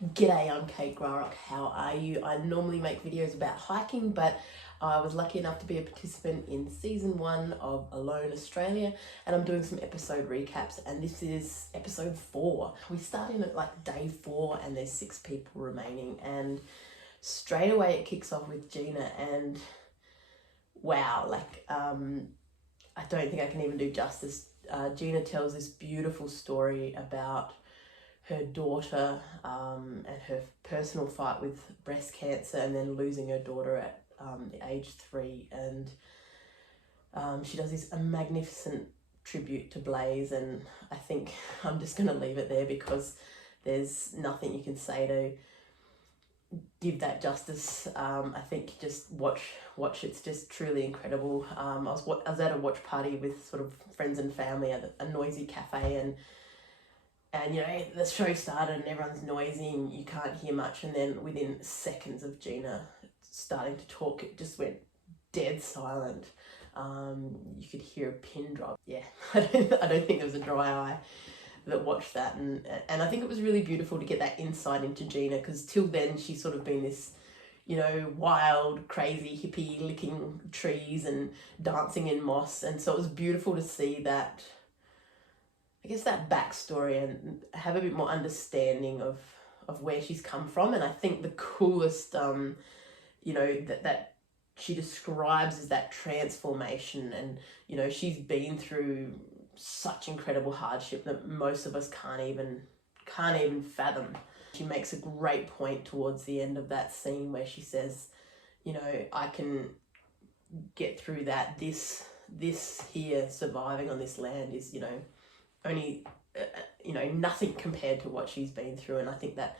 G'day, I'm Grarock. How are you? I normally make videos about hiking, but I was lucky enough to be a participant in season 1 of Alone Australia, and I'm doing some episode recaps, and this is episode 4. We start in at like day 4 and there's 6 people remaining, and straight away it kicks off with Gina, and wow, I don't think I can even do justice. Gina tells this beautiful story about her daughter and her personal fight with breast cancer, and then losing her daughter at age 3. And she does this magnificent tribute to Blaze, and I think I'm just going to leave it there because there's nothing you can say to give that justice. I think just watch it's just truly incredible. I was at a watch party with sort of friends and family at a noisy cafe, and you know, the show started and everyone's noisy and you can't hear much, and then within seconds of Gina starting to talk, it just went dead silent. You could hear a pin drop. Yeah, I don't think there was a dry eye that watched that, and I think it was really beautiful to get that insight into Gina, because till then she's sort of been this, you know, wild, crazy hippie licking trees and dancing in moss, and so it was beautiful to see that, I guess, that backstory and have a bit more understanding of where she's come from. And I think the coolest, you know, that she describes is that transformation, and, you know, she's been through such incredible hardship that most of us can't even fathom. She makes a great point towards the end of that scene where she says, you know, I can get through that. This here, surviving on this land, is, you know, only you know, nothing compared to what she's been through. And I think that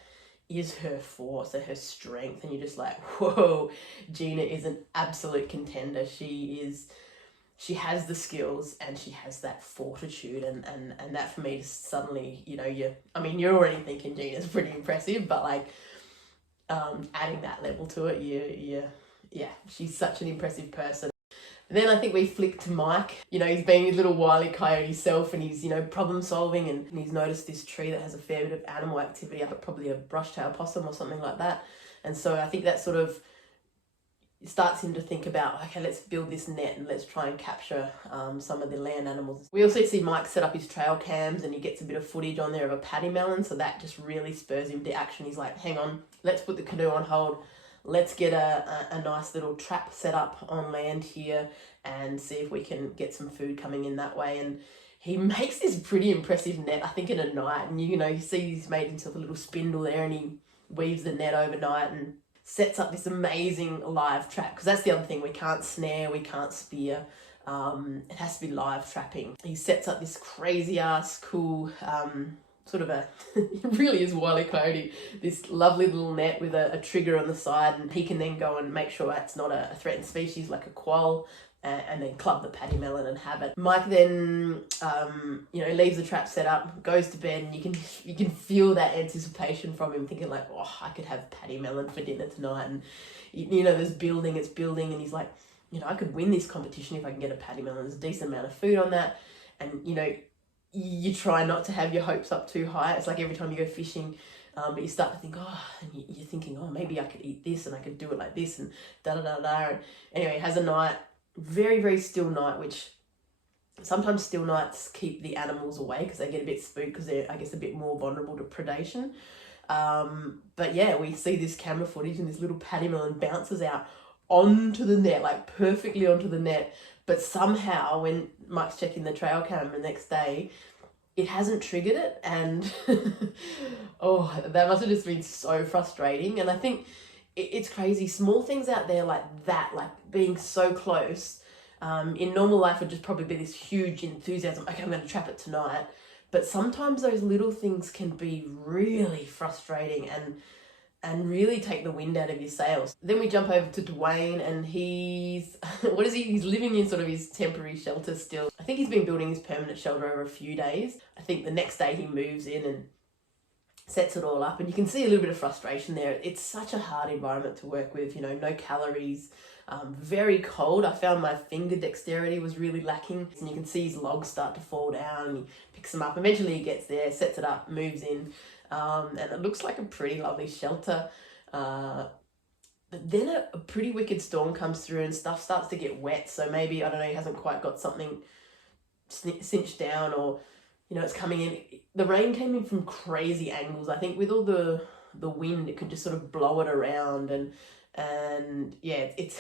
is her force and her strength, and you're just like, whoa, Gina is an absolute contender. She has the skills and she has that fortitude, and that for me suddenly, you know, you're already thinking Gina's pretty impressive, but like adding that level to it, yeah, she's such an impressive person. And then I think we flick to Mike. You know, he's being his little wile e. coyote self, and he's, you know, problem solving, and he's noticed this tree that has a fair bit of animal activity up at, probably a brush-tailed possum or something like that. And so I think that sort of starts him to think about, okay, let's build this net and let's try and capture some of the land animals. We also see Mike set up his trail cams, and he gets a bit of footage on there of a paddy melon, so that just really spurs him to action. He's like, hang on, let's put the canoe on hold. Let's get a nice little trap set up on land here and see if we can get some food coming in that way. And he makes this pretty impressive net, I think, in a night. And, you know, you see he's made himself a little spindle there, and he weaves the net overnight and sets up this amazing live trap. Because that's the other thing, we can't snare, we can't spear. It has to be live trapping. He sets up this crazy ass cool sort of it really is Wile E. Coyote, this lovely little net with a trigger on the side, and he can then go and make sure it's not a threatened species like a quoll, and then club the paddy melon and have it. Mike then, you know, leaves the trap set up, goes to bed, and you can feel that anticipation from him, thinking like, oh, I could have paddy melon for dinner tonight. And, you know, it's building, and he's like, you know, I could win this competition if I can get a paddy melon. There's a decent amount of food on that, and, you know, you try not to have your hopes up too high. It's like every time you go fishing, but you start to think, oh, and you're thinking, oh, maybe I could eat this and I could do it like this, and da-da-da-da. And anyway, it has a night, very, very still night, which sometimes still nights keep the animals away because they get a bit spooked, because they're, I guess, a bit more vulnerable to predation. But yeah, we see this camera footage, and this little paddy melon bounces out onto the net, like perfectly onto the net. But somehow when Mike's checking the trail camera the next day, it hasn't triggered it. And oh, that must have just been so frustrating. And I think it's crazy. Small things out there like that, like being so close, in normal life would just probably be this huge enthusiasm. Okay, I'm going to trap it tonight. But sometimes those little things can be really frustrating and really take the wind out of your sails. Then we jump over to Dwayne, and he's, what is he? He's living in sort of his temporary shelter still. I think he's been building his permanent shelter over a few days. I think the next day he moves in and sets it all up, and you can see a little bit of frustration there. It's such a hard environment to work with, you know, no calories, very cold. I found my finger dexterity was really lacking, and you can see his logs start to fall down, and he picks them up. Eventually he gets there, sets it up, moves in. and it looks like a pretty lovely shelter. But then a pretty wicked storm comes through and stuff starts to get wet. So maybe, I don't know, he hasn't quite got something cinched down, or, you know, it's coming in. The rain came in from crazy angles. I think with all the wind, it could just sort of blow it around, and yeah, it's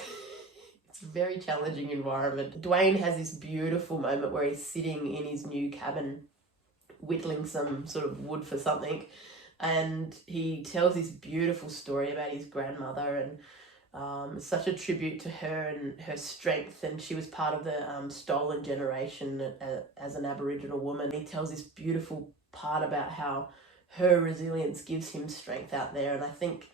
it's a very challenging environment. Dwayne has this beautiful moment where he's sitting in his new cabin whittling some sort of wood for something, and he tells this beautiful story about his grandmother, and it's such a tribute to her and her strength, and she was part of the stolen generation as an Aboriginal woman. He tells this beautiful part about how her resilience gives him strength out there, and I think,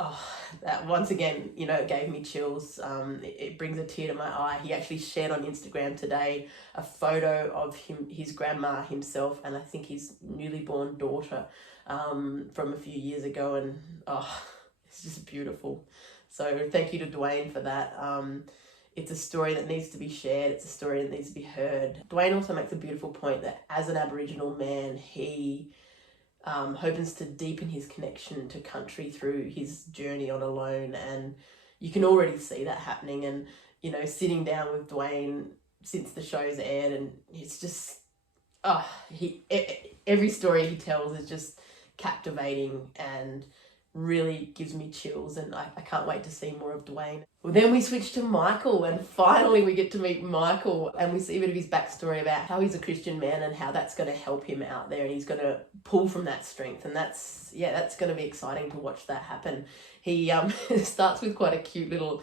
oh, that once again, you know, it gave me chills. It brings a tear to my eye. He actually shared on Instagram today a photo of his grandma himself, and I think his newly born daughter from a few years ago, and oh, it's just beautiful. So thank you to Dwayne for that. It's a story that needs to be shared. It's a story that needs to be heard. Dwayne also makes a beautiful point that as an Aboriginal man, he hopes to deepen his connection to country through his journey on Alone, and you can already see that happening. And, you know, sitting down with Dwayne since the show's aired, and it's just, every story he tells is just captivating and really gives me chills, and I can't wait to see more of Dwayne. Well, then we switch to Michael, and finally we get to meet Michael, and we see a bit of his backstory about how he's a Christian man and how that's going to help him out there, and he's going to pull from that strength, and that's going to be exciting to watch that happen. He starts with quite a cute little,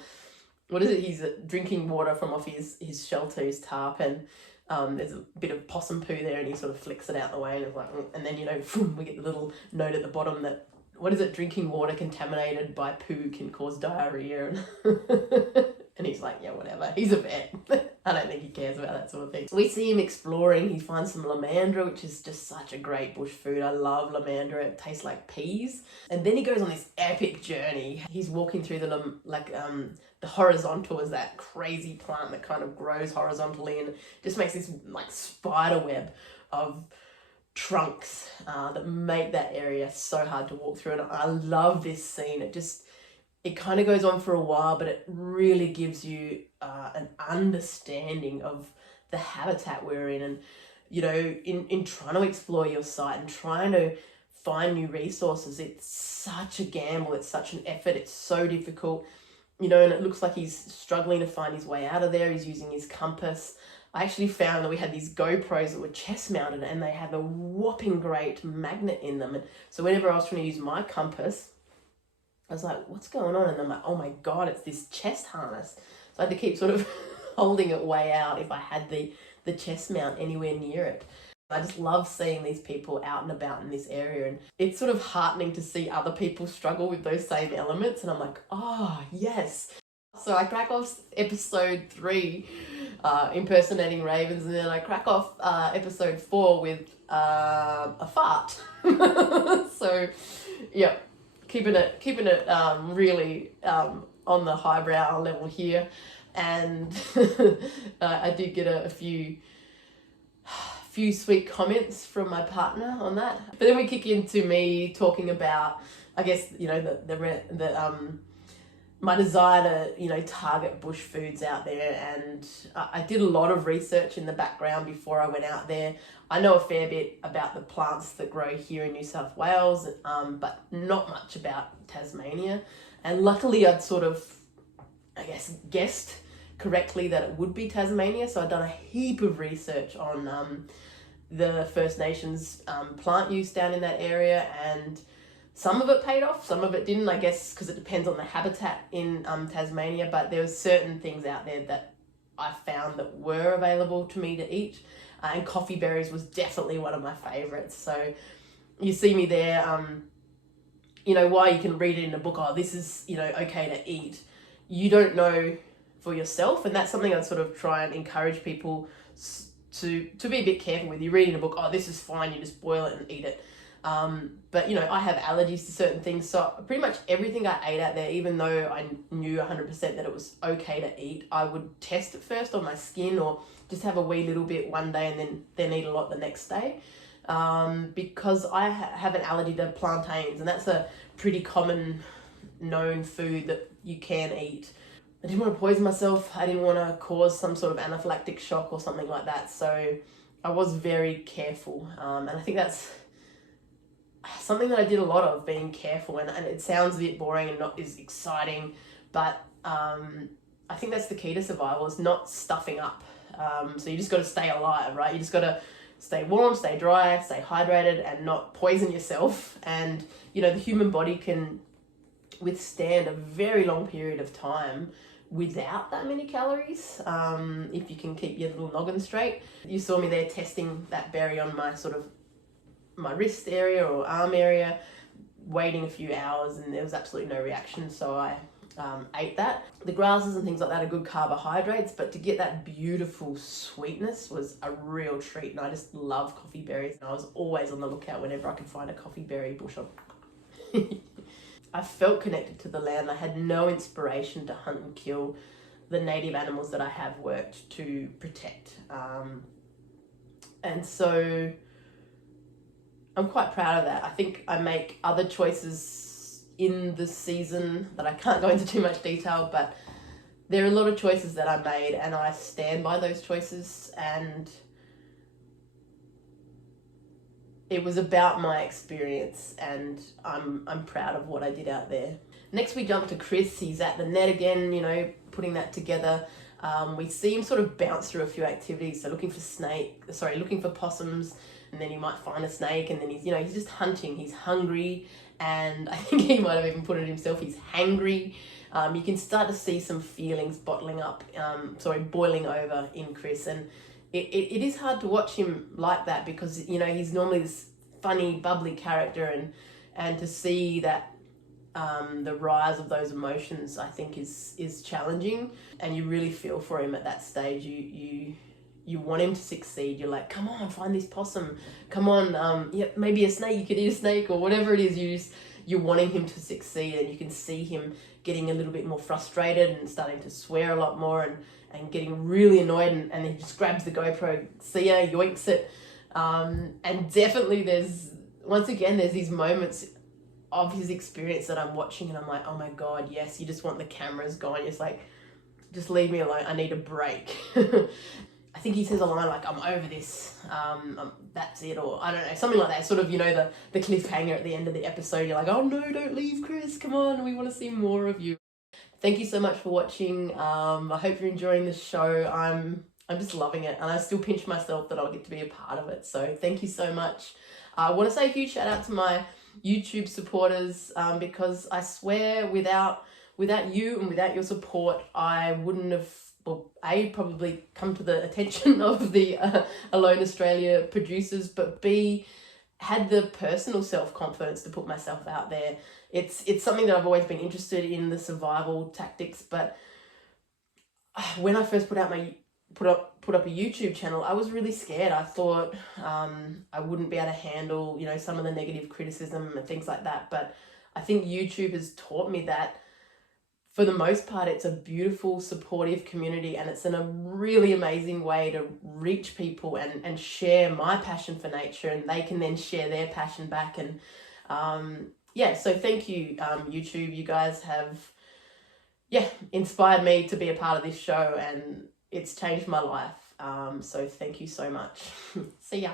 what is it, he's drinking water from off his shelter, his tarp, and there's a bit of possum poo there, and he sort of flicks it out the way, and it's like, and then, you know, we get the little note at the bottom that, what is it, drinking water contaminated by poo can cause diarrhea, and he's like, yeah, whatever, he's a vet. I don't think he cares about that sort of thing. We see him exploring. He finds some lamandra, which is just such a great bush food. I love lamandra. It tastes like peas. And then he goes on this epic journey. He's walking through the horizontal is that crazy plant that kind of grows horizontally and just makes this like spider web of trunks that make that area so hard to walk through. And I love this scene. It kind of goes on for a while, but it really gives you an understanding of the habitat we're in. And, you know, in trying to explore your site and trying to find new resources, it's such a gamble, it's such an effort, it's so difficult, you know, and it looks like he's struggling to find his way out of there. He's using his compass. I actually found that we had these GoPros that were chest mounted, and they have a whopping great magnet in them. And so whenever I was trying to use my compass, I was like, what's going on? And I'm like, oh my God, it's this chest harness. So I had to keep sort of holding it way out if I had the chest mount anywhere near it. I just love seeing these people out and about in this area, and it's sort of heartening to see other people struggle with those same elements, and I'm like, oh yes. So I crack off episode 3, impersonating ravens, and then I crack off episode 4 with a fart. So yeah, keeping it really on the highbrow level here, and I did get a few sweet comments from my partner on that. But then we kick into me talking about, I guess, you know, the my desire to, you know, target bush foods out there. And I did a lot of research in the background before I went out there. I know a fair bit about the plants that grow here in New South Wales, but not much about Tasmania. And luckily I'd sort of, I guess, guessed correctly that it would be Tasmania. So I'd done a heap of research on the First Nations plant use down in that area, and some of it paid off, some of it didn't, I guess, because it depends on the habitat in Tasmania. But there were certain things out there that I found that were available to me to eat, and coffee berries was definitely one of my favorites. So you see me there, you know, while you can read it in a book, oh, this is, you know, okay to eat, you don't know for yourself. And that's something I'd sort of try and encourage people to be a bit careful with. You read in a book, oh, this is fine, you just boil it and eat it. But, you know, I have allergies to certain things, so pretty much everything I ate out there, even though I knew 100% that it was okay to eat, I would test it first on my skin, or just have a wee little bit one day and then eat a lot the next day. because I have an allergy to plantains, and that's a pretty common known food that you can eat. I didn't want to poison myself. I didn't want to cause some sort of anaphylactic shock or something like that. So I was very careful. And I think that's something that I did a lot of, being careful. And it sounds a bit boring and not as exciting, but I think that's the key to survival, is not stuffing up. So you just got to stay alive, right? You just got to stay warm, stay dry, stay hydrated, and not poison yourself. And, you know, the human body can withstand a very long period of time without that many calories, if you can keep your little noggin straight. You saw me there testing that berry on my my wrist area or arm area, waiting a few hours, and there was absolutely no reaction, so I ate that. The grasses and things like that are good carbohydrates, but to get that beautiful sweetness was a real treat, and I just love coffee berries. I was always on the lookout whenever I could find a coffee berry bush. I felt connected to the land. I had no inspiration to hunt and kill the native animals that I have worked to protect. And so I'm quite proud of that. I think I make other choices in the season that I can't go into too much detail, but there are a lot of choices that I made, and I stand by those choices, and it was about my experience, and I'm proud of what I did out there. Next we jump to Chris. He's at the net again, you know, putting that together. We see him sort of bounce through a few activities, so looking for possums, and then he might find a snake, and then he's just hunting. He's hungry, and I think he might have even put it himself, he's hangry. You can start to see some feelings boiling over in Chris, and it is hard to watch him like that, because, you know, he's normally this funny, bubbly character, and to see that the rise of those emotions, I think, is challenging, and you really feel for him at that stage. You want him to succeed. You're like, come on, find this possum. Come on, maybe a snake. You could eat a snake or whatever it is. You're wanting him to succeed, and you can see him getting a little bit more frustrated and starting to swear a lot more, and getting really annoyed, and he just grabs the GoPro, see ya, yoinks it. And definitely there's these moments of his experience that I'm watching, and I'm like, oh my God, yes, you just want the cameras going. It's like, just leave me alone, I need a break. I think he says a line like, I'm over this, that's it, or I don't know, something like that, sort of, you know, the cliffhanger at the end of the episode. You're like, oh no, don't leave, Chris, come on, we want to see more of you. Thank you so much for watching. I hope you're enjoying this show. I'm just loving it, and I still pinch myself that I'll get to be a part of it, so thank you so much. I want to say a huge shout out to my YouTube supporters, because I swear without you and without your support, I wouldn't have, well, A, probably come to the attention of the Alone Australia producers, but B, had the personal self-confidence to put myself out there. It's something that I've always been interested in, the survival tactics, but when I first put up a YouTube channel, I was really scared. I thought I wouldn't be able to handle, you know, some of the negative criticism and things like that. But I think YouTube has taught me that, for the most part, it's a beautiful, supportive community, and it's a really amazing way to reach people and share my passion for nature, and they can then share their passion back. And so thank you, YouTube. You guys have inspired me to be a part of this show, and it's changed my life. So thank you so much. See ya.